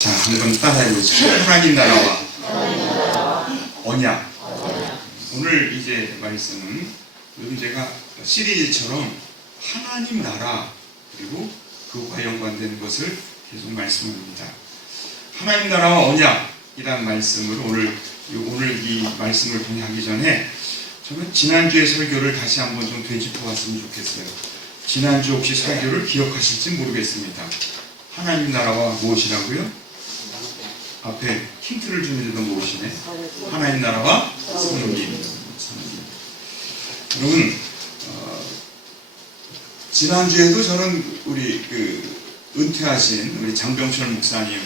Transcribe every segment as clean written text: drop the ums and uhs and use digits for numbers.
자, 한번 따라해보시죠. 하나님 나라와 언약. 오늘 이제 말씀은 요즘 제가 시리즈처럼 하나님 나라 그리고 그와 연관된 것을 계속 말씀합니다. 하나님 나라와 언약이라는 말씀을 오늘 이 말씀을 공유하기 전에 저는 지난주의 설교를 다시 한번 좀 되짚어 봤으면 좋겠어요. 지난주 혹시 설교를 기억하실지 모르겠습니다. 하나님 나라와 무엇이라고요? 앞에 힌트를 주는데도 모르시네. 하나님 나라와 성님. 여러분, 지난주에도 저는 우리 은퇴하신 우리 장병철 목사님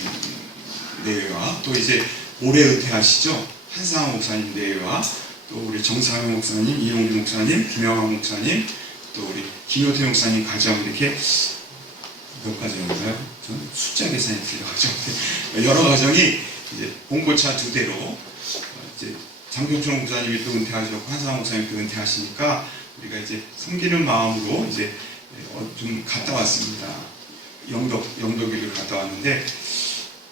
내외와 또 이제 올해 은퇴하시죠 한상호 목사님 내외와 또 우리 정상현 목사님, 이용규 목사님, 김영환 목사님, 또 우리 김효태 목사님 가정 이렇게 몇 가정인가요? 저는 숫자 계산이 틀려가지고 여러 가정이 이제 봉고차 2대로 이제 장병철 목사님이 또 은퇴하셨고 한상호 목사님이 또 은퇴하시니까 우리가 이제 섬기는 마음으로 이제 좀 갔다 왔습니다. 영덕일을 갔다 왔는데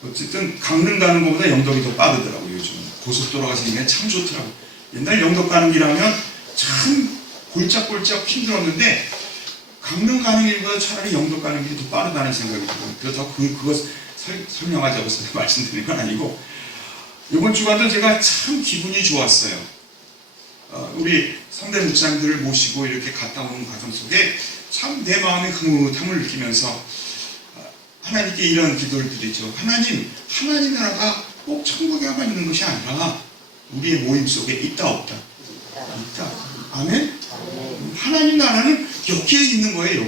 어쨌든 강릉 가는 것보다 영덕이 더 빠르더라고요. 요즘 고속도로 가시니까 참 좋더라고요. 옛날 영덕 가는 길 하면 참 골짝골짝 힘들었는데 강릉 가는 길보다 차라리 영덕 가는 길이 더 빠르다는 생각이 들어요. 그렇다고 그것 설명하자고 말씀드린 건 아니고 이번 주간도 제가 참 기분이 좋았어요. 우리 성대 목사님들을 모시고 이렇게 갔다 오는 과정 속에 참 내 마음의 흐뭇함을 느끼면서 하나님께 이런 기도를 드리죠. 하나님 나라가 꼭 천국에만 있는 것이 아니라 우리의 모임 속에 있다 없다? 있다. 아멘? 하나님 나라는 여기에 있는 거예요.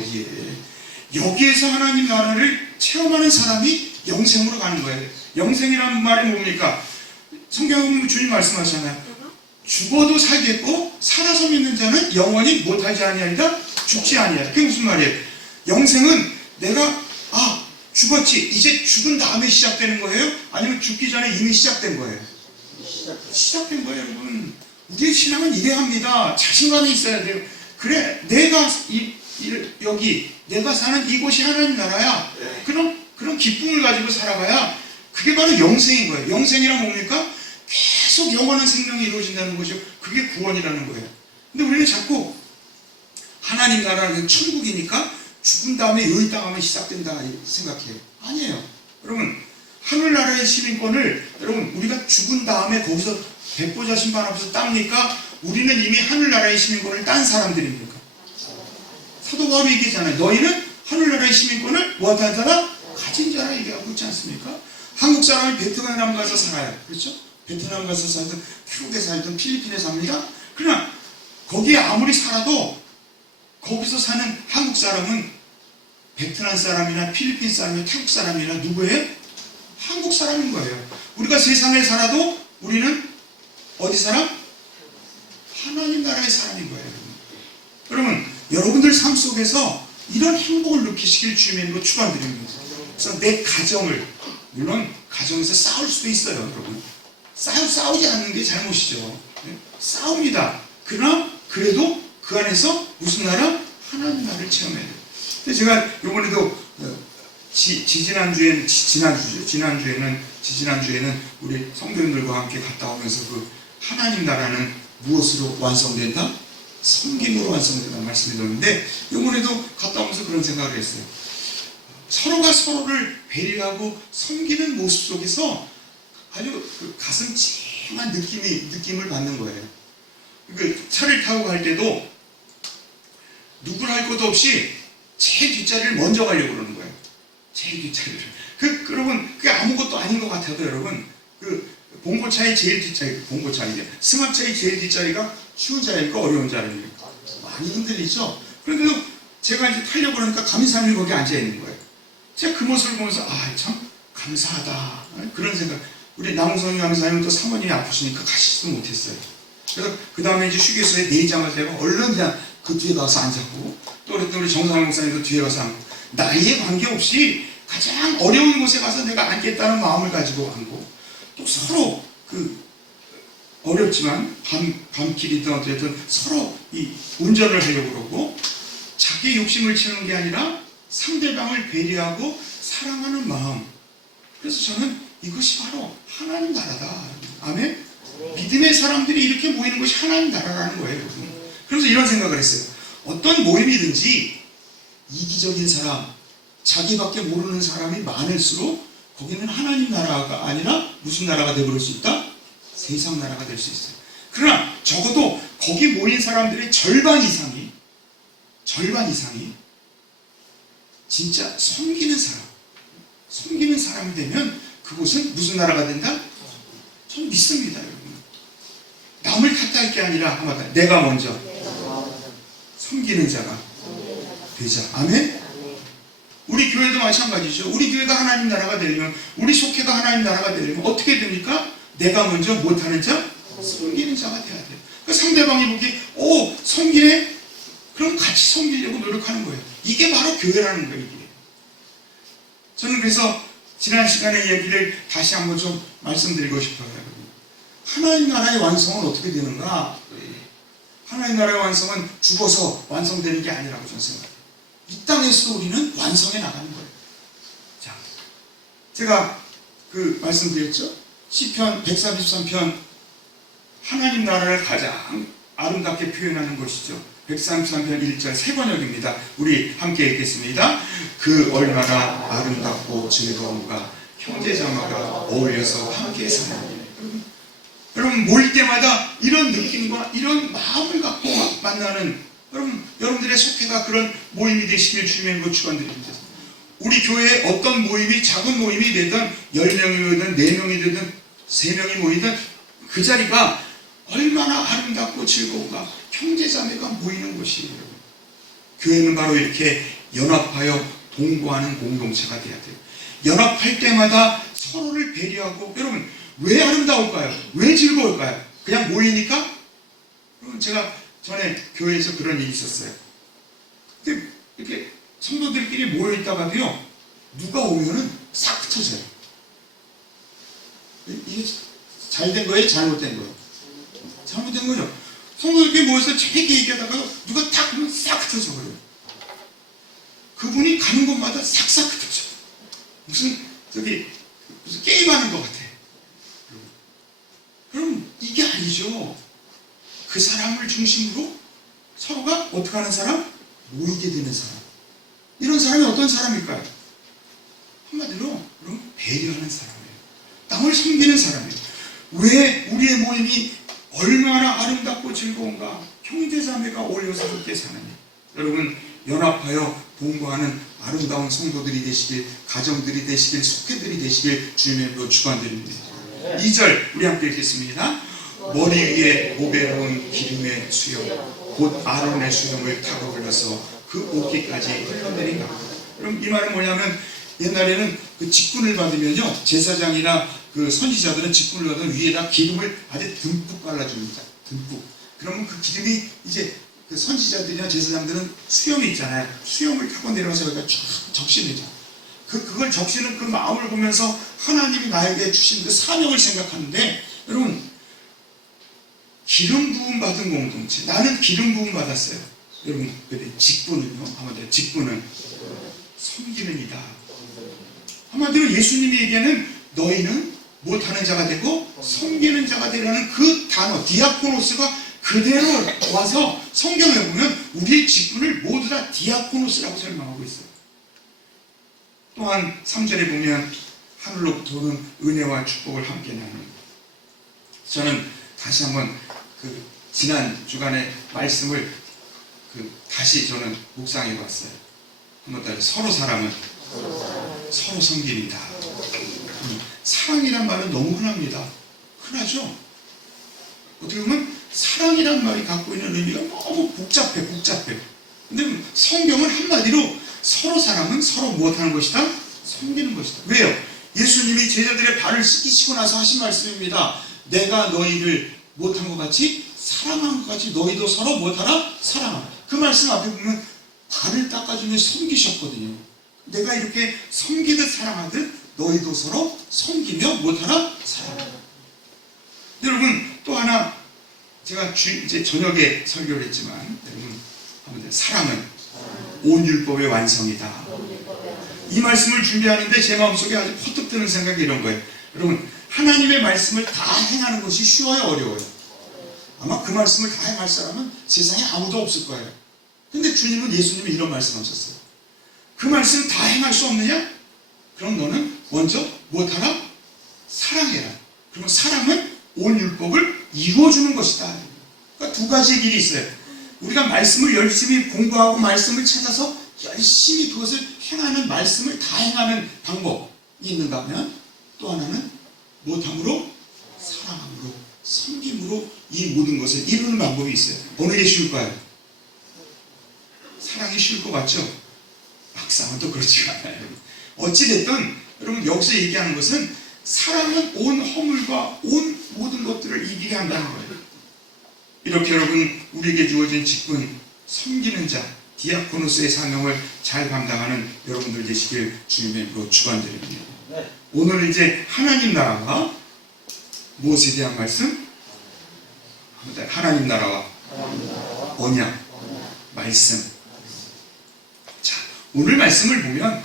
여기에서 하나님 나라를 체험하는 사람이 영생으로 가는 거예요. 영생이라는 말이 뭡니까? 성경 주님 말씀하잖아요. 죽어도 살겠고 살아서 믿는 자는 영원히 못하지 아니하리라 죽지 아니하리라. 그게 무슨 말이에요? 영생은 내가 죽었지 이제 죽은 다음에 시작되는 거예요? 아니면 죽기 전에 이미 시작된 거예요? 시작된 거예요. 여러분, 우리의 신앙은 이래야 합니다. 자신감이 있어야 돼요. 그래, 내가 내가 사는 이곳이 하나님 나라야. 그런 기쁨을 가지고 살아가야 그게 바로 영생인 거예요. 영생이란 뭡니까? 계속 영원한 생명이 이루어진다는 거죠. 그게 구원이라는 거예요. 근데 우리는 자꾸 하나님 나라는 천국이니까 죽은 다음에 여기 땅하면 시작된다 생각해요. 아니에요. 여러분, 하늘나라의 시민권을 여러분 우리가 죽은 다음에 거기서 백보자 심판 앞에서 땁니까? 우리는 이미 하늘나라의 시민권을 딴 사람들입니까? 사도 바울이 얘기잖아요. 너희는 하늘나라의 시민권을 뭐하다 자라? 가진 자라 얘기하고 있지 않습니까? 한국 사람이 베트남 가서 살아요. 그렇죠? 베트남 가서 살든 태국에 살든 필리핀에 삽니다. 그러나 거기에 아무리 살아도 거기서 사는 한국 사람은 베트남 사람이나 필리핀 사람이나 태국 사람이나 누구예요? 한국 사람인 거예요. 우리가 세상에 살아도 우리는 어디 사람? 하나님 나라의 사람인 거예요. 여러분, 여러분들 삶 속에서 이런 행복을 느끼시길 주님으로 축원드립니다. 그래서 내 가정을, 물론 가정에서 싸울 수도 있어요. 여러분, 싸우지 않는 게 잘못이죠. 싸웁니다. 그러나 그래도 그 안에서 무슨 나라? 하나님 나라를 체험해야 돼요. 근데 제가 이번에도 지지난주에는 우리 성도님들과 함께 갔다 오면서 그 하나님 나라는 무엇으로 완성된다? 섬김으로 완성된다 말씀을 드렸는데 이번에도 갔다 오면서 그런 생각을 했어요. 서로가 서로를 배려하고 섬기는 모습 속에서 아주 그 가슴 찡한 느낌을 받는 거예요. 그 차를 타고 갈 때도 누구를 할 것도 없이 제일 뒷자리를 먼저 가려고 그러는 거예요. 제일 뒷자리를. 여러분, 그게 아무것도 아닌 것 같아도 여러분, 봉고차의 제일 뒷자리, 승합차의 제일 뒷자리가 쉬운 자리입니까? 어려운 자리입니까? 많이 흔들리죠? 그런데도 제가 이제 타려고 그러니까 감사함이 거기 앉아있는 거예요. 제가 그 모습을 보면서, 참, 감사하다. 그런 생각. 우리 남성이 강사님은 또 사모님이 아프시니까 가시지도 못했어요. 그래서 그 다음에 이제 휴게소에 내장을 대고 얼른 그냥 그 뒤에 가서 앉았고, 또 우리 정상훈 목사님도 뒤에 가서 앉고, 나이에 관계없이 가장 어려운 곳에 가서 내가 앉겠다는 마음을 가지고 앉고, 또 서로 어렵지만 밤길이든 어쨌든 서로 이 운전을 하려고 그러고, 자기 욕심을 채우는 게 아니라 상대방을 배려하고 사랑하는 마음, 그래서 저는 이것이 바로 하나님 나라다. 아멘? 믿음의 사람들이 이렇게 모이는 것이 하나님 나라라는 거예요, 여러분. 그래서 이런 생각을 했어요. 어떤 모임이든지 이기적인 사람, 자기밖에 모르는 사람이 많을수록 거기는 하나님 나라가 아니라 무슨 나라가 되어버릴 수 있다? 세상 나라가 될 수 있어요. 그러나 적어도 거기 모인 사람들의 절반 이상이 진짜 섬기는 사람이 되면 그곳은 무슨 나라가 된다? 전 믿습니다, 여러분. 남을 탓할 게 아니라 한마디로 내가 먼저 섬기는 자가 되자. 아멘? 우리 교회도 마찬가지죠. 우리 교회가 하나님 나라가 되려면, 우리 속회가 하나님 나라가 되려면 어떻게 됩니까? 내가 먼저 못하는 자? 섬기는 자가 돼야 돼요. 그 상대방이 보기에 섬기네? 그럼 같이 섬기려고 노력하는 거예요. 이게 바로 교회라는 거예요. 이게. 저는 그래서 지난 시간의 얘기를 다시 한번 좀 말씀드리고 싶어요. 하나님 나라의 완성은 어떻게 되는가? 하나님 나라의 완성은 죽어서 완성되는 게 아니라고 저는 생각해요. 이 땅에서도 우리는 완성해 나가는 거예요. 자, 제가 말씀드렸죠? 시편 133편 하나님 나라를 가장 아름답게 표현하는 것이죠. 133편 1절 세 번역입니다. 우리 함께 읽겠습니다. 그 얼마나 아름답고 즐거운가, 형제자매가 어울려서 함께 사는. 여러분 모일 때마다 이런 느낌과 이런 마음을 갖고 만나는 여러분들의 속회가 그런 모임이 되시길 주님으로 축원드립니다. 우리 교회에 어떤 모임이 작은 모임이 되든 10명이든 4명이 되든 3명이 모이든 그 자리가 얼마나 아름답고 즐거운가, 형제자매가 모이는 곳이에요. 교회는 바로 이렇게 연합하여 동거하는 공동체가 돼야 돼요. 연합할 때마다 서로를 배려하고, 여러분 왜 아름다울까요? 왜 즐거울까요? 그냥 모이니까? 여러분 제가 전에 교회에서 그런 일이 있었어요. 근데 이렇게 성도들끼리 모여있다가도요, 누가 오면은 싹 흩어져요. 이게 잘된 거예요? 잘못된 거예요? 잘못된 거죠. 성도들끼리 모여서 재밌게 얘기하다가 누가 탁 하면 싹 흩어져 버려요. 그분이 가는 곳마다 싹싹 흩어져. 무슨 게임하는 것 같아. 그럼 이게 아니죠. 그 사람을 중심으로 서로가 어떻게 하는 사람? 모이게 되는 사람. 이런 사람이 어떤 사람일까요? 한마디로 그럼 배려하는 사람이에요. 남을 섬기는 사람이에요. 왜 우리의 모임이 얼마나 아름답고 즐거운가, 형제자매가 어울려서 함께 사느냐. 여러분 연합하여 동거하는 아름다운 성도들이 되시길, 가정들이 되시길, 속회들이 되시길 주님의 이름으로 축원드립니다. 2절 우리 함께 읽겠습니다. 머리 위에 보배로운 기름의 수염, 곧 아론의 수염을 타고 흘러서 그 옷깃까지 흘러내린다. 그럼 이 말은 뭐냐면, 옛날에는 그 직분을 받으면요, 제사장이나 그 선지자들은 직분을 받으면 위에다 기름을 아주 듬뿍 발라줍니다. 듬뿍. 그러면 그 기름이 이제 그 선지자들이나 제사장들은 수염이 있잖아요. 수염을 타고 내려와서 여기가 쫙 적시되죠. 그걸 적시는 그 마음을 보면서 하나님이 나에게 주신 그 사명을 생각하는데, 여러분 기름 부음 받은 공동체, 나는 기름 부음 받았어요. 여러분 근데 직분은요, 한마디로 직분은 섬기는 이다. 한마디로 예수님이 얘기하는 너희는 못하는 자가 되고 섬기는 자가 되라는 그 단어 디아코노스가 그대로 와서 성경에 보면 우리의 직분을 모두 다 디아코노스라고 설명하고 있어요. 또한 3절에 보면 하늘로부터는 은혜와 축복을 함께 나누는. 저는 다시 한번 그 지난 주간의 말씀을 다시 저는 묵상해 봤어요. 한번 더 서로 사랑은 서로 섬깁니다. 사랑이란 말은 너무 흔합니다. 흔하죠? 어떻게 보면 사랑이란 말이 갖고 있는 의미가 너무 복잡해. 근데 성경은 한마디로 서로 사랑은 서로 무엇하는 것이다? 섬기는 것이다. 왜요? 예수님이 제자들의 발을 씻기시고 나서 하신 말씀입니다. 내가 너희를 못한 것 같이 사랑한 것 같이 너희도 서로 못하라? 사랑하라. 그 말씀 앞에 보면 발을 닦아주며 섬기셨거든요. 내가 이렇게 섬기듯 사랑하듯 너희도 서로 섬기며 못하라? 사랑하라. 여러분 또 하나, 제가 이제 저녁에 설교를 했지만, 여러분 사랑은 온 율법의 완성이다. 이 말씀을 준비하는데 제 마음속에 아주 퍼뜩 드는 생각이 이런 거예요. 여러분, 하나님의 말씀을 다 행하는 것이 쉬워요, 어려워요? 아마 그 말씀을 다 행할 사람은 세상에 아무도 없을 거예요. 근데 주님은, 예수님이 이런 말씀하셨어요. 그 말씀 다 행할 수 없느냐? 그럼 너는 먼저 무엇하라? 사랑해라. 그러면 사랑은 온 율법을 이루어주는 것이다. 그러니까 두 가지의 길이 있어요. 우리가 말씀을 열심히 공부하고 말씀을 찾아서 열심히 그것을 행하는, 말씀을 다 행하는 방법이 있는가 하면, 또 하나는 무엇함으로? 사랑함으로, 섬김으로 이 모든 것을 이루는 방법이 있어요. 어느 게 쉬울까요? 사랑이 쉬울 것 같죠? 막상은 또 그렇지가 않아요. 어찌됐든 여러분, 여기서 얘기하는 것은 사랑은 온 허물과 온 모든 것들을 이기게 한다는 거예요. 이렇게 여러분, 우리에게 주어진 직분, 섬기는 자, 디아코노스의 사명을 잘 감당하는 여러분들 되시길 주님의 이름으로 축원드립니다. 오늘 이제 하나님 나라와 무엇에 대한 말씀? 하나님 나라와 언약, 말씀. 자, 오늘 말씀을 보면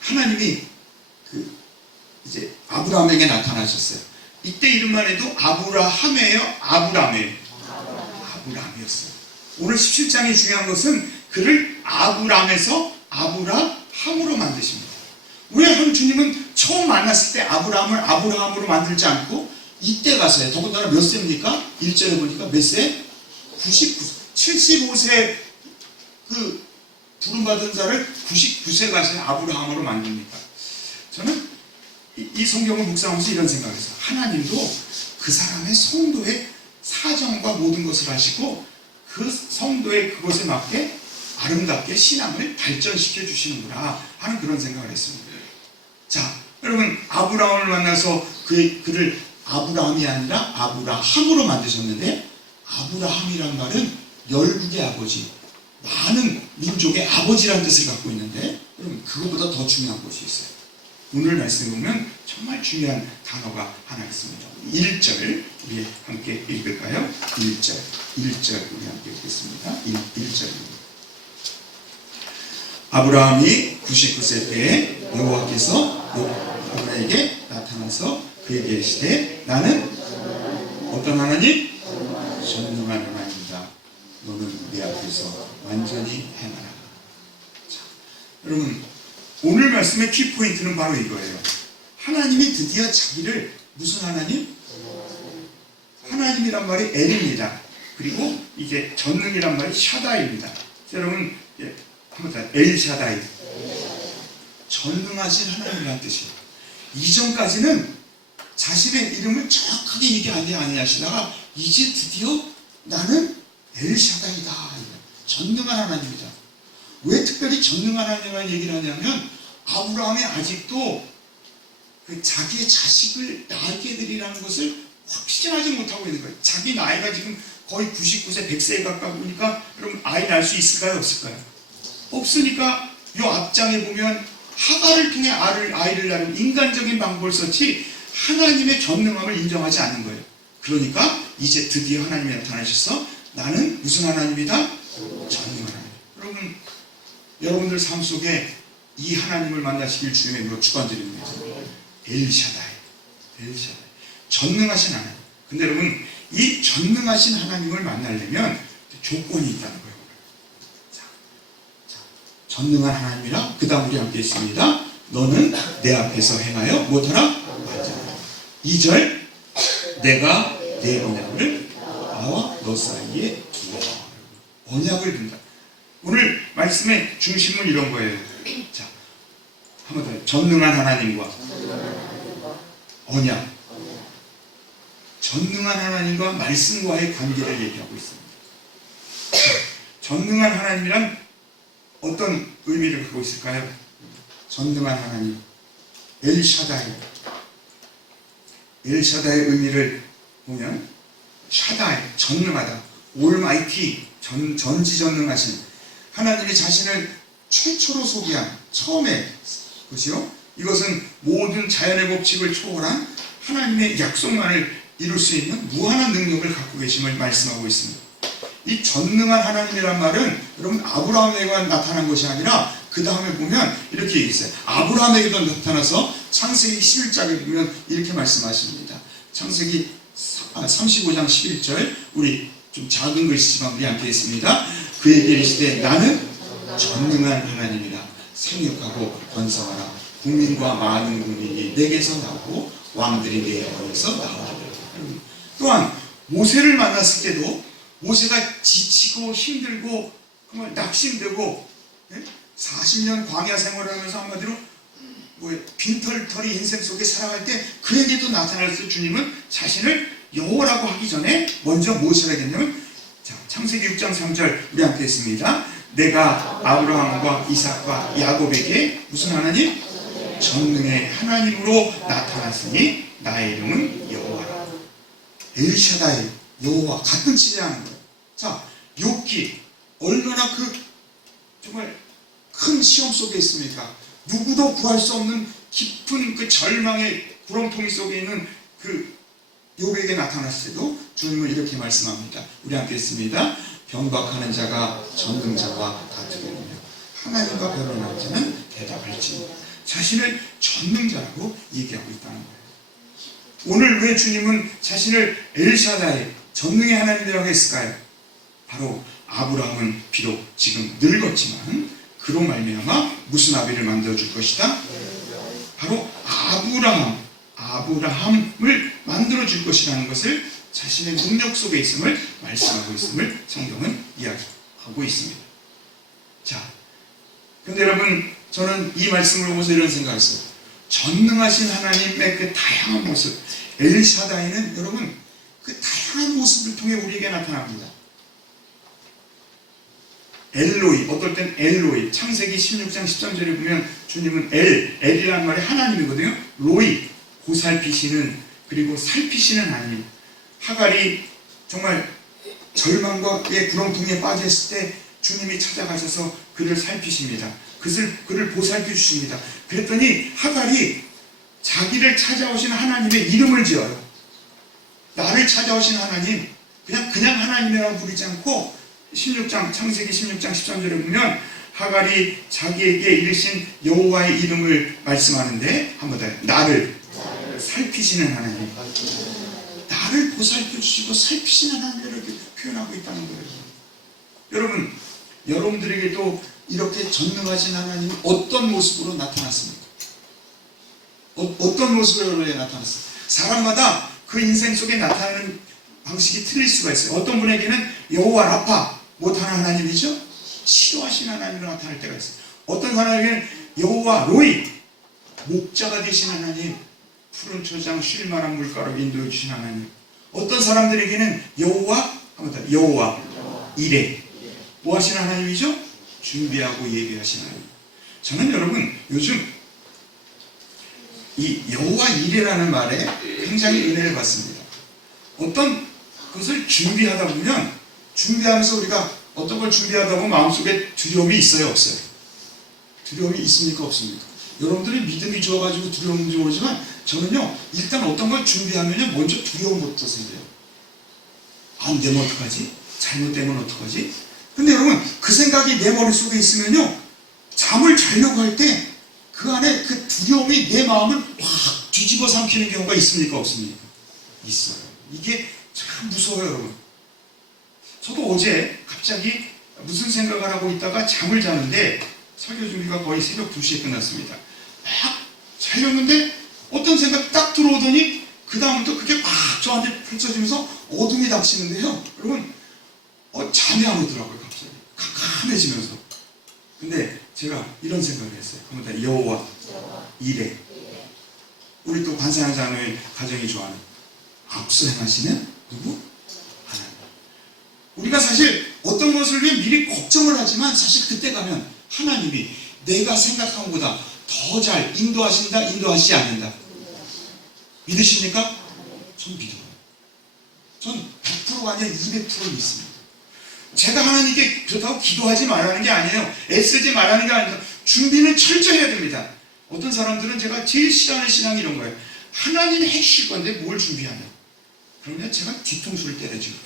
하나님이 이제 아브라함에게 나타나셨어요. 이때 이름만 해도 아브라함이에요? 아브람이에요? 아브람이었어요. 오늘 17장이 중요한 것은 그를 아브람에서 아브라함으로 만드십니다. 왜 한 주님은 처음 만났을 때 아브라함을 아브라함으로 만들지 않고 이때 가서요. 더군다나 몇 세입니까? 1절에 보니까 몇 세? 75세 그 부름받은 자를 99세 가서 아브라함으로 만듭니까? 저는 이 성경을 묵상하면서 이런 생각을 했어요. 하나님도 그 사람의 성도의 사정과 모든 것을 아시고 그 성도의 그것에 맞게 아름답게 신앙을 발전시켜 주시는구나 하는 그런 생각을 했습니다. 자, 여러분, 아브라함을 만나서 그를 아브라함이 아니라 아브라함으로 만드셨는데, 아브라함이란 말은 열국의 아버지, 많은 민족의 아버지라는 뜻을 갖고 있는데, 여러분, 그것보다 더 중요한 것이 있어요. 오늘 말씀 보면 정말 중요한 단어가 하나 있습니다. 1절 우리 함께 읽을까요? 1절 우리 함께 읽겠습니다. 1절입니다. 아브라함이 99세 때에 여호와께서 아브라함에게 나타나서 그에게 이르시되 나는 어떤 하나님? 전능한 하나님이다. 너는 내 앞에서 완전히 행하라. 자, 여러분, 오늘 말씀의 키포인트는 바로 이거예요. 하나님이 드디어 자기를 무슨 하나님? 하나님이란 말이 엘입니다. 그리고 이게 전능이란 말이 샤다이입니다. 여러분, 한번 더, 엘샤다이. 전능하신 하나님이란 뜻이에요. 이전까지는 자신의 이름을 정확하게 얘기하지 아니하시다가 이제 드디어 나는 엘샤다이다. 전능한 하나님이다. 왜 특별히 전능한 하나님이라는 얘기를 하냐면, 아브라함이 아직도 그 자기의 자식을 낳게 되리라는 것을 확신하지 못하고 있는 거예요. 자기 나이가 지금 거의 99세, 100세에 가까우니까 그럼 아이 낳을 수 있을까요? 없을까요? 없으니까 이 앞장에 보면 하가를 통해 아이를 낳는 인간적인 방법을 썼지 하나님의 전능함을 인정하지 않는 거예요. 그러니까 이제 드디어 하나님이 나타나셔서 나는 무슨 하나님이다? 전능한 하나님. 여러분들 삶 속에 이 하나님을 만나시길 주님의 이름으로 축원드립니다. 엘샤다이. 전능하신 하나님. 근데 여러분, 이 전능하신 하나님을 만나려면 조건이 있다는 거예요. 자, 전능한 하나님이라 그 다음 우리 함께 있습니다. 너는 내 앞에서 행하여 못하라? 2절 내가 내 언약을 나와 너 사이에 두어. 언약을 둔다. 오늘 말씀의 중심은 이런 거예요. 자, 한번 더. 전능한 하나님과 언약. 전능한 하나님과 말씀과의 관계를 얘기하고 있습니다. 전능한 하나님이란 어떤 의미를 갖고 있을까요? 전능한 하나님, 엘샤다이. 엘샤다의 의미를 보면 샤다이, 전능하다, 올마이티, 전지전능하신 하나님이 자신을 최초로 소개한 처음의 것이요. 이것은 모든 자연의 법칙을 초월한 하나님의 약속만을 이룰 수 있는 무한한 능력을 갖고 계심을 말씀하고 있습니다. 이 전능한 하나님이란 말은 여러분 아브라함에게만 나타난 것이 아니라 그 다음에 보면 이렇게 얘기했어요. 아브라함에게도 나타나서 창세기 11장에 보면 이렇게 말씀하십니다. 창세기 35장 11절, 우리 좀 작은 글씨지만 우리 함께 했습니다. 그에게 이르시되 나는 전능한 하나님이라. 생육하고 번성하라. 국민과 많은 국민이 내게서 나오고 왕들이 내 영에서 나오리라. 또한 모세를 만났을 때도 모세가 지치고 힘들고 정말 낙심되고 40년 광야 생활하면서 한마디로 빈털터리 인생 속에 살아갈 때 그에게도 나타나서 주님은 자신을 여호와라고 하기 전에 먼저 무엇을 하겠냐면, 자, 창세기 6장 3절 우리 함께 했습니다. 내가 아브라함과 이삭과 야곱에게 무슨 하나님? 전능의 하나님으로 나타났으니 나의 이름은 여호와라. 엘샤다이, 여호와 같은 칭의하는 거예요. 자, 욥기 얼마나 정말 큰 시험 속에 있습니까? 누구도 구할 수 없는 깊은 그 절망의 구렁텅이 속에 있는 그 욥에게 나타났을 때도 주님은 이렇게 말씀합니다. 우리 함께 했습니다. 변박하는 자가 전능자와 같으리며 하나님과 변론하는 자는 대답할지. 자신을 전능자라고 얘기하고 있다는 거예요. 오늘 왜 주님은 자신을 엘샤다이, 전능의 하나님이라고 했을까요? 바로 아브라함은 비록 지금 늙었지만 그로 말미암아 무슨 아비를 만들어줄 것이다? 바로 아브라함을 만들어줄 것이라는 것을 자신의 능력 속에 있음을 말씀하고 있음을 성경은 이야기하고 있습니다. 자, 그런데 여러분, 저는 이 말씀을 보면서 이런 생각을 했어요. 전능하신 하나님의 그 다양한 모습, 엘샤다이는 여러분 그 다양한 모습을 통해 우리에게 나타납니다. 엘로이, 어떨 땐 엘로이, 창세기 16장 13절에 보면 주님은 엘이라는 말이 하나님이거든요. 로이, 보살피시는, 그리고 살피시는 하나님. 하갈이 정말 절망과의 구렁텅이에 빠졌을 때 주님이 찾아가셔서 그를 살피십니다. 그를 보살펴 주십니다. 그랬더니 하갈이 자기를 찾아오신 하나님의 이름을 지어요. 나를 찾아오신 하나님, 그냥 하나님이라고 부르지 않고 창세기 16장 13절에 보면 하갈이 자기에게 이르신 여호와의 이름을 말씀하는데, 한번 더, 나를 살피시는 하나님, 나를 보살펴 주시고 살피시는 하나님을 이렇게 표현하고 있다는 거예요. 여러분, 여러분들에게도 이렇게 전능하신 하나님은 어떤 모습으로 나타났습니까? 어떤 모습으로 여러분에게 나타났어요? 사람마다 그 인생 속에 나타나는 방식이 틀릴 수가 있어요. 어떤 분에게는 여호와 라파, 못하는 하나님이죠? 치료하신 하나님으로 나타날 때가 있어요. 어떤 사람에게는 여호와 로이, 목자가 되신 하나님, 푸른 초장 쉴 만한 물가로 인도해 주신 하나님. 어떤 사람들에게는 여호와 이레, 뭐 하시는 하나님이죠? 준비하고 예비하신 하나님. 저는 여러분 요즘 이 여호와 이레라는 말에 굉장히 은혜를 받습니다. 어떤 것을 준비하다 보면, 준비하면서 우리가 어떤 걸 준비하다 보면 마음속에 두려움이 있어요, 없어요? 두려움이 있습니까, 없습니까? 여러분들이 믿음이 좋아가지고 두려움인지 모르지만 저는요, 일단 어떤 걸 준비하면요, 먼저 두려움부터 생겨요. 안 되면 어떡하지? 잘못되면 어떡하지? 근데 여러분, 그 생각이 내 머릿속에 있으면요, 잠을 자려고 할 때 그 안에 그 두려움이 내 마음을 확 뒤집어 삼키는 경우가 있습니까, 없습니까? 있어요. 이게 참 무서워요, 여러분. 저도 어제 갑자기 무슨 생각을 하고 있다가 잠을 자는데, 설교 준비가 거의 새벽 2시에 끝났습니다. 막 자려는데 어떤 생각이 딱 들어오더니 그 다음부터 그게 막 저한테 펼쳐지면서 어둠이 닥치는데요, 여러분, 잠이 안 오더라고요. 갑자기 캄캄해지면서. 근데 제가 이런 생각을 했어요. 한번 여호와 이레. 우리 또 관사양자의 가정이 좋아하는 앞서 행하시는 누구? 하나님. 우리가 사실 어떤 것을 위해 미리 걱정을 하지만 사실 그때 가면 하나님이 내가 생각한 것보다 더 잘 인도하신다, 인도하시지 않는다. 믿으십니까? 전 믿어요. 전 100%가 아니라 200% 믿습니다. 제가 하나님께 그렇다고 기도하지 말라는 게 아니에요. 애쓰지 말라는 게 아니라 준비는 철저히 해야 됩니다. 어떤 사람들은 제가 제일 싫어하는 신앙이 이런 거예요. 하나님이 해주실 건데 뭘 준비하냐. 그러면 제가 뒤통수를 때려주고,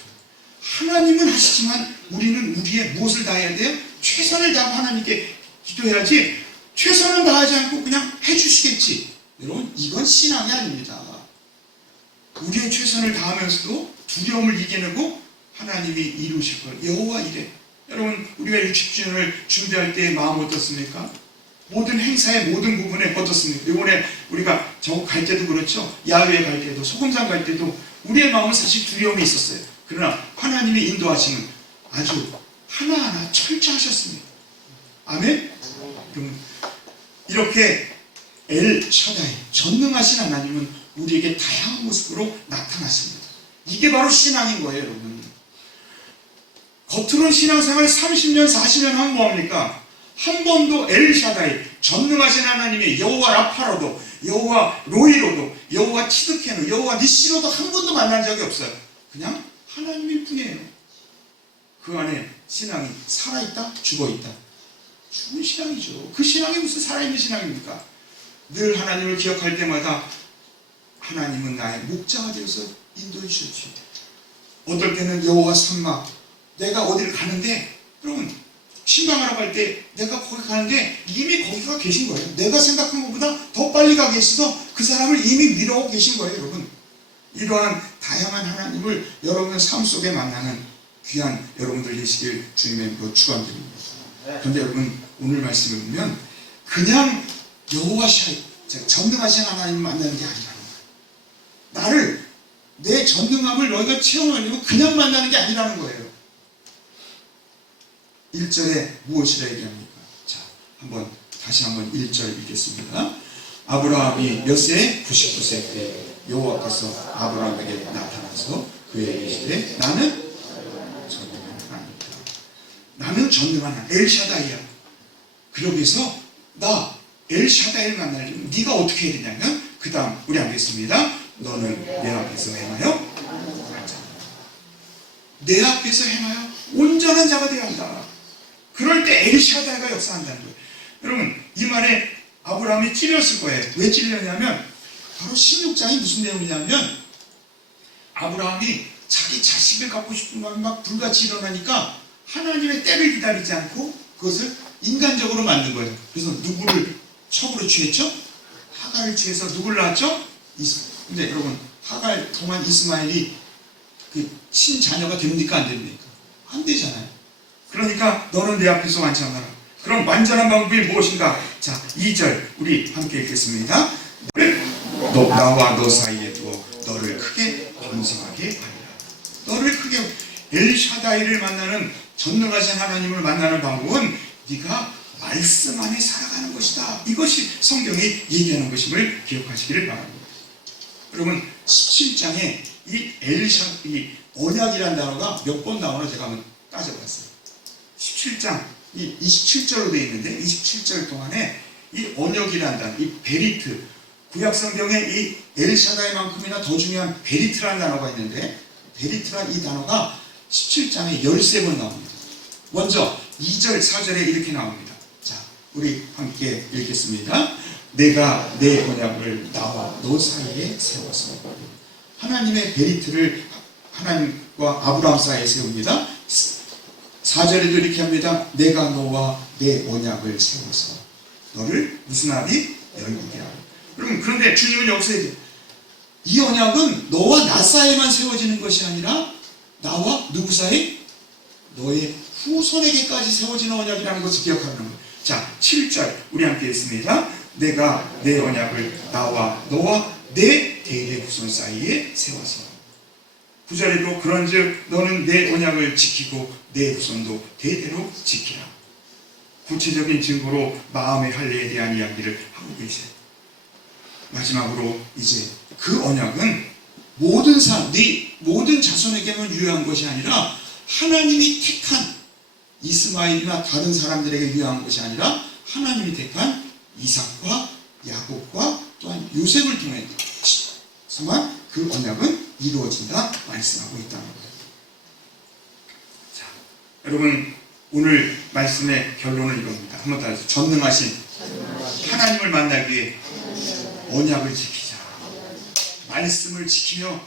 하나님은 하시지만 우리는 우리의 무엇을 다해야 돼요? 최선을 다하고 하나님께 기도해야지 최선을 다하지 않고 그냥 해주시겠지. 여러분, 이건 신앙이 아닙니다. 우리의 최선을 다하면서도 두려움을 이겨내고 하나님이 이루실 걸 여호와 이래. 여러분, 우리가 60주년을 준비할 때 마음 어떻습니까? 모든 행사의 모든 부분에 어떻습니까? 이번에 우리가 저 갈 때도 그렇죠. 야외에 갈 때도, 소금산 갈 때도 우리의 마음은 사실 두려움이 있었어요. 그러나 하나님의 인도하심은 아주 하나하나 철저하셨습니다. 아멘? 그럼 이렇게 엘 샤다이, 전능하신 하나님은 우리에게 다양한 모습으로 나타났습니다. 이게 바로 신앙인 거예요, 여러분. 겉으로는 신앙생활 30년, 40년 하면 뭐합니까? 한 번도 엘 샤다이, 전능하신 하나님의 여호와 라파로도, 여호와 로이로도, 여호와 치드케노, 여호와 니시로도 한 번도 만난 적이 없어요. 그냥 하나님일 뿐이에요. 그 안에 신앙이 살아있다, 죽어있다. 죽은 신앙이죠. 그 신앙이 무슨 살아있는 신앙입니까? 늘 하나님을 기억할 때마다 하나님은 나의 목자가 되어서 인도해 주십시오. 어떨 때는 여호와 삼마, 내가 어디를 가는데, 여러분 신방하러 갈 때 내가 거기 가는데 이미 거기가 계신 거예요. 내가 생각한 것보다 더 빨리 가 계셔서 그 사람을 이미 위로하고 계신 거예요. 여러분, 이러한 다양한 하나님을 여러분의 삶 속에 만나는 귀한 여러분들 되시길 주님의 이름으로 축원드립니다. 그런데 여러분, 오늘 말씀을 보면 그냥 여호와 샤이, 전능하신 하나님을 만나는 게 아니라는 거예요. 나를, 내 전능함을 너희가 체험하려고 그냥 만나는 게 아니라는 거예요. 1절에 무엇이라 얘기합니까? 자, 다시 한번 1절 읽겠습니다. 아브라함이 몇 세에? 99세 때 여호와께서 아브라함에게 나타나서 그에게 이르시되 나는 전능한 하나님이다. 나는 전능한 하나님, 엘샤다이야. 그러기서 나 엘샤다이를 만나려면 네가 어떻게 해야 되냐면, 그 다음 우리 하겠습니다. 너는 내 앞에서 행하여 내 앞에서 행하여 온전한 자가 되어야 한다. 그럴 때 엘샤다이가 역사한다는 거예요. 여러분, 이 말에 아브라함이 찔렸을 거예요. 왜 찔렸냐면 바로 16장이 무슨 내용이냐면, 아브라함이 자기 자식을 갖고 싶은 마음이 막 불같이 일어나니까 하나님의 때를 기다리지 않고 그것을 인간적으로 만든 거예요. 그래서 누구를 첩으로 취했죠? 하갈을 취해서 누구를 낳았죠? 근데 여러분, 하갈 동안 이스마엘이 그 친자녀가 됩니까? 안 됩니까? 안 되잖아요. 그러니까 너는 내 앞에서 완전하라. 그럼 완전한 방법이 무엇인가? 자, 2절 우리 함께 읽겠습니다. 나와 너 사이에 두어 너를 크게 번성하게 하리라. 너를 크게, 엘샤다이를 만나는, 전능하신 하나님을 만나는 방법은 네가 말씀 안에 살아가는 것이다. 이것이 성경이 얘기하는 것임을 기억하시기를 바랍니다. 여러분, 17장에 이 언약이라는 단어가 몇 번 나오나 제가 한번 따져봤어요. 17장, 이 27절로 되어 있는데 27절 동안에 이 언약이라는 단어, 이 베리트, 구약 성경에 이 엘샤다이만큼이나 더 중요한 베리트라는 단어가 있는데, 베리트란 이 단어가 17장에 13번 나옵니다. 먼저 2절, 4절에 이렇게 나옵니다. 자, 우리 함께 읽겠습니다. 내가 내 언약을 나와 너 사이에 세워서. 하나님의 베리트를 하나님과 아브라함 사이에 세웁니다. 4절에도 이렇게 합니다. 내가 너와 내 언약을 세워서 너를 무슨 하리? 열국이 하리. 그런데 주님은 여기서 이 언약은 너와 나 사이에만 세워지는 것이 아니라 나와 누구 사이? 너의 후손에게까지 세워지는 언약이라는 것을 기억하는 거예요. 자, 7절 우리 함께 읽습니다. 내가 내 언약을 나와 너와 내 대대 후손 사이에 세워서. 9절에도 그런즉 너는 내 언약을 지키고 내 후손도 대대로 지키라. 구체적인 증거로 마음의 할례에 대한 이야기를 하고 계세요. 마지막으로 이제 그 언약은 모든 사람, 네 모든 자손에게만 유효한 것이 아니라 하나님이 택한 이스마엘이나 다른 사람들에게 유효한 것이 아니라 하나님이 택한 이삭과 야곱과 또한 요셉을 통해서만 그 언약은 이루어진다 말씀하고 있다는 거예요. 자, 여러분, 오늘 말씀의 결론은 이겁니다. 한번 따라서 전능하신 하나님을 만나기 위해 언약을 지키자. 말씀을 지키며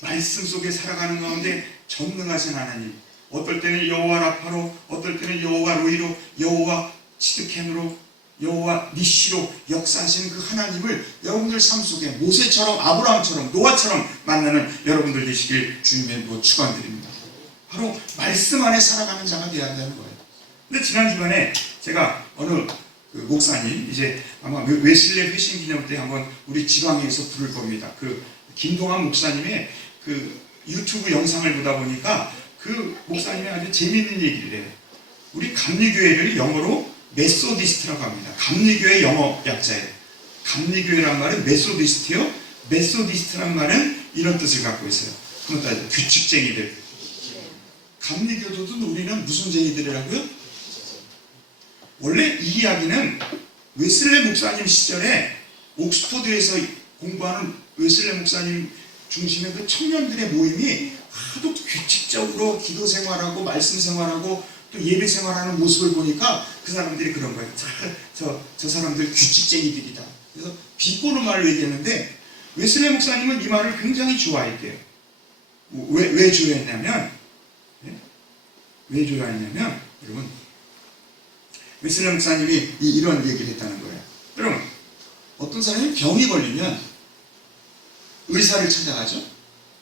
말씀 속에 살아가는 가운데 전능하신 하나님, 어떨 때는 여호와 라파로, 어떨 때는 여호와 로이로, 여호와 시드캠으로 여호와 니시로 역사하시는 그 하나님을 여러분들 삶 속에 모세처럼 아브라함처럼 노아처럼 만나는 여러분들 되시길 주님의 뭐 축원드립니다. 바로 말씀 안에 살아가는 자가 되어야 한다는 거예요. 근데 지난 주간에 제가 어느 그 목사님 이제 아마 웨슬레 회심 기념 때 한번 우리 지방에서 부를 겁니다. 그 김동환 목사님의 그 유튜브 영상을 보다 보니까 그 목사님이 아주 재미있는 얘기를 해요. 우리 감리교회를 영어로 메소디스트라고 합니다. 감리교회 영어 약자예요. 감리교회란 말은 메소디스트요. 메소디스트란 말은 이런 뜻을 갖고 있어요. 한번 따져. 규칙쟁이들. 감리교도도 우리는 무슨 쟁이들이라고요? 원래 이 이야기는 웨슬레 목사님 시절에 옥스퍼드에서 공부하는 웨슬레 목사님 중심의 그 청년들의 모임이 하도 규칙적으로 기도 생활하고 말씀 생활하고 또 예배 생활하는 모습을 보니까 그 사람들이 그런 거예요. 저 사람들 규칙쟁이들이다. 그래서 비꼬는 말로 얘기했는데 웨슬레 목사님은 이 말을 굉장히 좋아했대요. 왜 좋아했냐면 여러분 웨슬레 목사님이 이런 얘기를 했다는 거예요. 여러분 어떤 사람이 병이 걸리면 의사를 찾아가죠.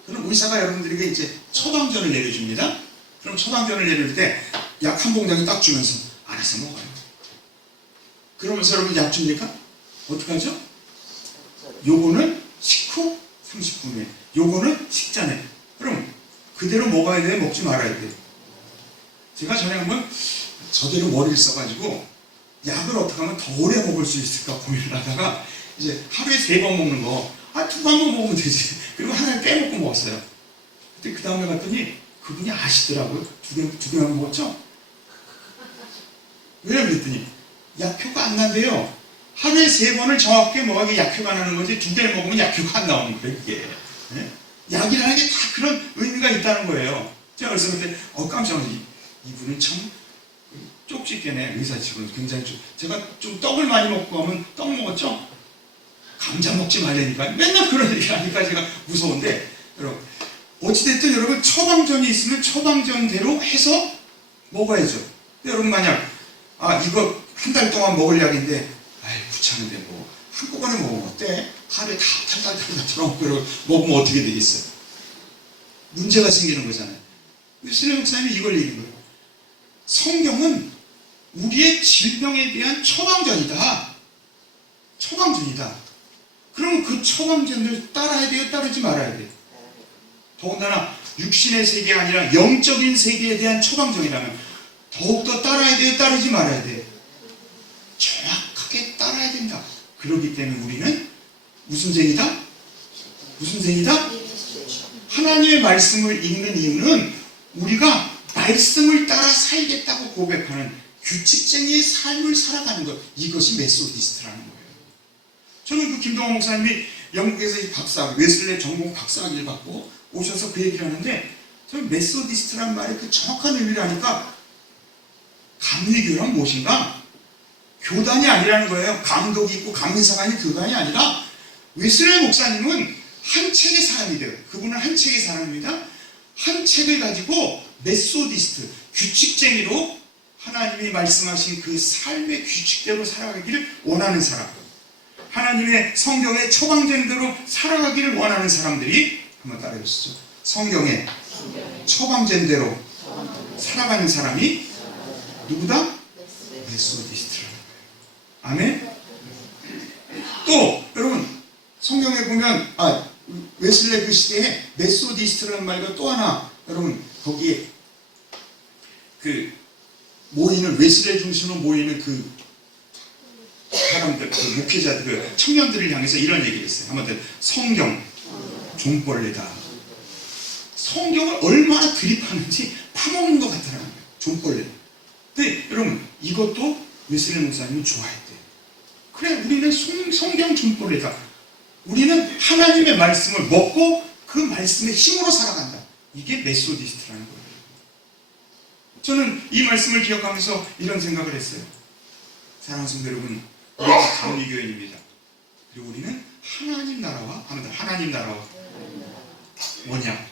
그럼 의사가 여러분들에게 이제 처방전을 내려줍니다. 그럼 처방전을 내릴 때 약 한 봉다리 딱 주면서 알아서 먹어요. 그러면서 여러분 약 줍니까? 어떻게 하죠? 요거는 식후 30분 후에, 요거는 식전에. 그럼 그대로 먹어야 돼, 먹지 말아야 돼. 제가 전에 한번 저대로 머리를 써가지고 약을 어떻게 하면 더 오래 먹을 수 있을까 고민을 하다가 이제 하루에 3번 먹는 거, 2번만 먹으면 되지. 그리고 하나를 빼먹고 먹었어요. 근데 그 다음에 갔더니 그분이 아시더라고요. 두 개만 먹었죠? 왜 그랬더니 약효가 안 난대요. 하루에 3번을 정확하게 먹어야 약효가 나는 거지 2개를 먹으면 약효가 안 나오는 거예요. 이게 약이라는 게 다 그런 의미가 있다는 거예요. 제가 그래서 그때 깜짝 놀랐어요. 이분은 참 쪽집게네. 의사치고는 굉장히 제가 좀 떡을 많이 먹고 하면 떡 먹었죠? 감자 먹지 말라니까 맨날 그런 얘기 하니까 제가 무서운데 여러분 어찌됐든 여러분 처방전이 있으면 처방전대로 해서 먹어야죠. 근데 여러분 만약 이거 한 달 동안 먹을 약인데 귀찮은데 뭐 한꺼번에 먹으면 어때? 하루에 다 탈탈탈탈 들어먹고 먹으면 어떻게 되겠어요? 문제가 생기는 거잖아요. 웨슬레 목사님이 이걸 얘기한 거예요. 성경은 우리의 질병에 대한 처방전이다. 처방전이다. 그럼 그 처방전을 따라야 돼요? 따르지 말아야 돼요? 더군다나 육신의 세계가 아니라 영적인 세계에 대한 처방전이라면 더욱더 따라야 돼요? 따르지 말아야 돼요? 정확하게 따라야 된다. 그렇기 때문에 우리는 무슨 쟁이다? 무슨 쟁이다? 하나님의 말씀을 읽는 이유는 우리가 말씀을 따라 살겠다고 고백하는 규칙쟁이의 삶을 살아가는 것. 이것이 메소디스트라는 거예요. 저는 그 김동환 목사님이 영국에서 이 웨슬레 전공 박사학위를 받고 오셔서 그 얘기를 하는데 저는 메소디스트란 말의 그 정확한 의미를 하니까 감리교란 무엇인가? 교단이 아니라는 거예요. 감독이 있고 감리사가 아닌 교단이 아니라 웨슬레 목사님은 한 책의 사람이래요. 그분은 한 책의 사람입니다. 한 책을 가지고 메소디스트, 규칙쟁이로 하나님이 말씀하신 그 삶의 규칙대로 살아가기를 원하는 사람, 하나님의 성경의 처방전대로 살아가기를 원하는 사람들이 한번 따라해 보시죠. 성경의 처방전대로 살아가는 사람이 누구다? 메소디스트라는 거예요. 아멘? 또 여러분 성경에 보면 웨슬레 그 시대에 메소디스트라는 말과 또 하나 여러분 거기에 그 모이는 웨슬레 중심으로 모이는 그 사람들, 그 목회자들, 그 청년들을 향해서 이런 얘기를 했어요. 한마디로 성경 종벌레다. 성경을 얼마나 드립하는지 파먹는 것 같다는 거예요. 종벌레. 근데 여러분 이것도 웨슬레 목사님이 좋아했대요. 그래 우리는 성경 종벌레다. 우리는 하나님의 말씀을 먹고 그 말씀의 힘으로 살아간다. 이게 메소디스트라는 거예요. 저는 이 말씀을 기억하면서 이런 생각을 했어요. 사랑하는 성도 여러분, 우리가 감리교인입니다. 그리고 우리는 하나님 나라와 언약,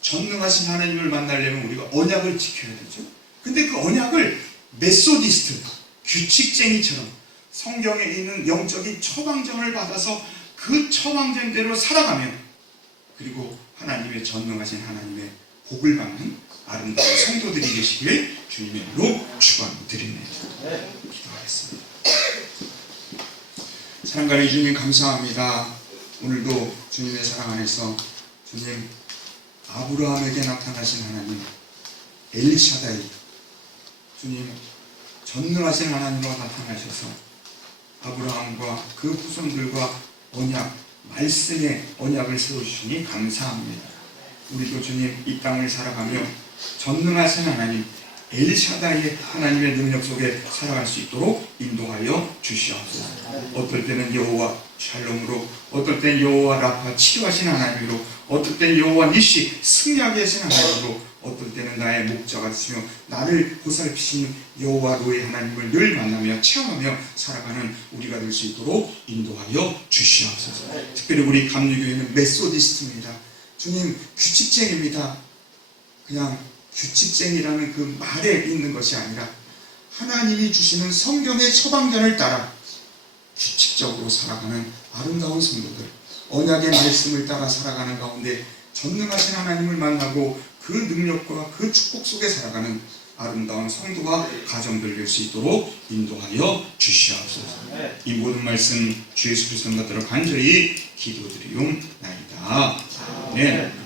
전능하신 하나님을 만나려면 우리가 언약을 지켜야 되죠. 근데 그 언약을 메소디스트, 규칙쟁이처럼 성경에 있는 영적인 처방전을 받아서 그 처방전대로 살아가며 그리고 하나님의 전능하신 하나님의 복을 받는 아름다운 성도들이 되시길 주님의 이름으로 축원드립니다. 기도하겠습니다. 사랑하는 주님 감사합니다. 오늘도 주님의 사랑 안에서 주님 아브라함에게 나타나신 하나님 엘샤다이 주님 전능하신 하나님으로 나타나셔서 아브라함과 그 후손들과 언약 말씀의 언약을 세우시니 감사합니다. 우리도 주님 이 땅을 살아가며 전능하신 하나님 엘샤다이의 하나님의 능력 속에 살아갈 수 있도록 인도하여 주시옵소서. 어떨 때는 여호와 샬롬으로, 어떨 때는 여호와 라파 치료하신 하나님으로, 어떨 때는 여호와 니시 승리하게 하신 하나님으로, 어떨 때는 나의 목자가 되시며 나를 보살피시는 여호와 로의 하나님을 늘 만나며 체험하며 살아가는 우리가 될 수 있도록 인도하여 주시옵소서. 특별히 우리 감리교회는 메소디스트입니다. 주님 규칙쟁입니다. 그냥 규칙쟁이라는 그 말에 있는 것이 아니라 하나님이 주시는 성경의 처방전을 따라 규칙적으로 살아가는 아름다운 성도들, 언약의 말씀을 따라 살아가는 가운데 전능하신 하나님을 만나고 그 능력과 그 축복 속에 살아가는 아름다운 성도와 가정들 될 수 있도록 인도하여 주시옵소서. 이 모든 말씀 주 예수 그리스도 받들어 간절히 기도드리옵나이다. 아멘.